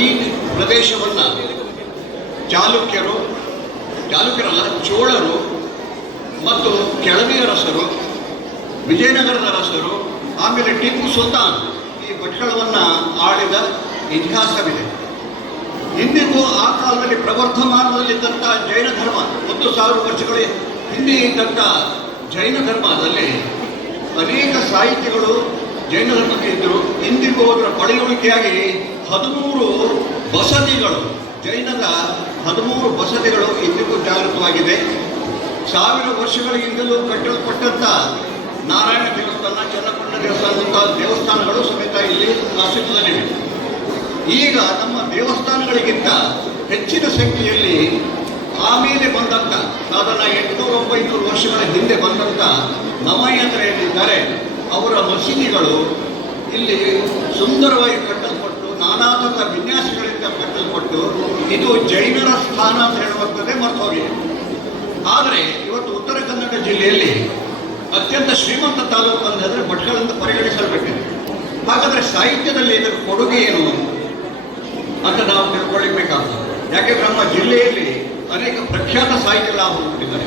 ಈ ಪ್ರದೇಶವನ್ನು ಚಾಲುಕ್ಯರು, ಚಾಲುಕ್ಯರಲ್ಲ, ಚೋಳರು ಮತ್ತು ಕೆಳದಿಯ ರಸರು ವಿಜಯನಗರದ ರಸರು ಆಮೇಲೆ ಟಿಪ್ಪು ಸುಲ್ತಾನ್ ಈ ಭಟ್ಕಳವನ್ನು ಆಳಿದ ಇತಿಹಾಸವಿದೆ. ಇಂದಿಗೂ ಆ ಕಾಲದಲ್ಲಿ ಪ್ರವರ್ಧಮಾನದಲ್ಲಿದ್ದಂಥ ಜೈನ ಧರ್ಮ, ಒಂದು ಸಾವಿರ ವರ್ಷಗಳ ಹಿಂದೆ ಇದ್ದಂಥ ಜೈನ ಧರ್ಮದಲ್ಲಿ ಅನೇಕ ಸಾಹಿತಿಗಳು ಜೈನ ಧರ್ಮಕ್ಕೆ ಇದ್ದರು. ಇಂದಿಗೂ ಅದರ ಪಳೆಯುಳಿಕೆಯಾಗಿ ಹದಿಮೂರು ಬಸದಿಗಳು ಜೈನದ ಹದಿಮೂರು ಬಸದಿಗಳು ಇಂದಿಗೂ ಜಾಗೃತವಾಗಿದೆ ಸಾವಿರ ವರ್ಷಗಳಿಗಿಂತಲೂ ಕಟ್ಟಲ್ಪಟ್ಟಂಥ ನಾರಾಯಣ ದೇವಸ್ಥಾನ ಚನ್ನಪಟ್ಟಣ ದೇವಸ್ಥಾನದಂತಹ ದೇವಸ್ಥಾನಗಳು ಸಮೇತ ಇಲ್ಲಿ ಅಸ್ತಿತ್ವದಲ್ಲಿವೆ. ಈಗ ನಮ್ಮ ದೇವಸ್ಥಾನಗಳಿಗಿಂತ ಹೆಚ್ಚಿನ ಸಂಖ್ಯೆಯಲ್ಲಿ ಆಮೇಲೆ ಬಂದಂಥ ಸಾಧಾರಣ ಎಂಟುನೂರ ಒಂಬೈನೂರು ವರ್ಷಗಳ ಹಿಂದೆ ಬಂದಂಥ ಏನಿದ್ದಾರೆ ಅವರ ಮಸೀದಿಗಳು ಇಲ್ಲಿ ಸುಂದರವಾಗಿ ಕಟ್ಟಲ್ಪಟ್ಟು ನಾನಾ ಥರದ ವಿನ್ಯಾಸಗಳಿಂದ ಕಟ್ಟಲ್ಪಟ್ಟು ಇದು ಜೈನರ ಸ್ಥಾನ ಅಂತ ಹೇಳುವಂಥದ್ದೇ ಮರೆತು ಹೋಗಿದೆ ಆದರೆ ಇವತ್ತು ಉತ್ತರ ಕನ್ನಡ ಜಿಲ್ಲೆಯಲ್ಲಿ ಅತ್ಯಂತ ಶ್ರೀಮಂತ ತಾಲೂಕು ಅಂತಂದ್ರೆ ಭಟ್ಕಳಂತ ಪರಿಗಣಿಸಲ್ಪಟ್ಟಿದೆ. ಹಾಗಾದ್ರೆ ಸಾಹಿತ್ಯದಲ್ಲಿ ಇದರ ಕೊಡುಗೆ ಏನು? ಅಂತ ನಾವು ತಿಳ್ಕೊಳ್ಳಬೇಕಾಗ್ತದೆ ಯಾಕೆಂದ್ರೆ ನಮ್ಮ ಜಿಲ್ಲೆಯಲ್ಲಿ ಅನೇಕ ಪ್ರಖ್ಯಾತ ಸಾಹಿತಿಗಳು ಹುಟ್ಟಿದ್ದಾರೆ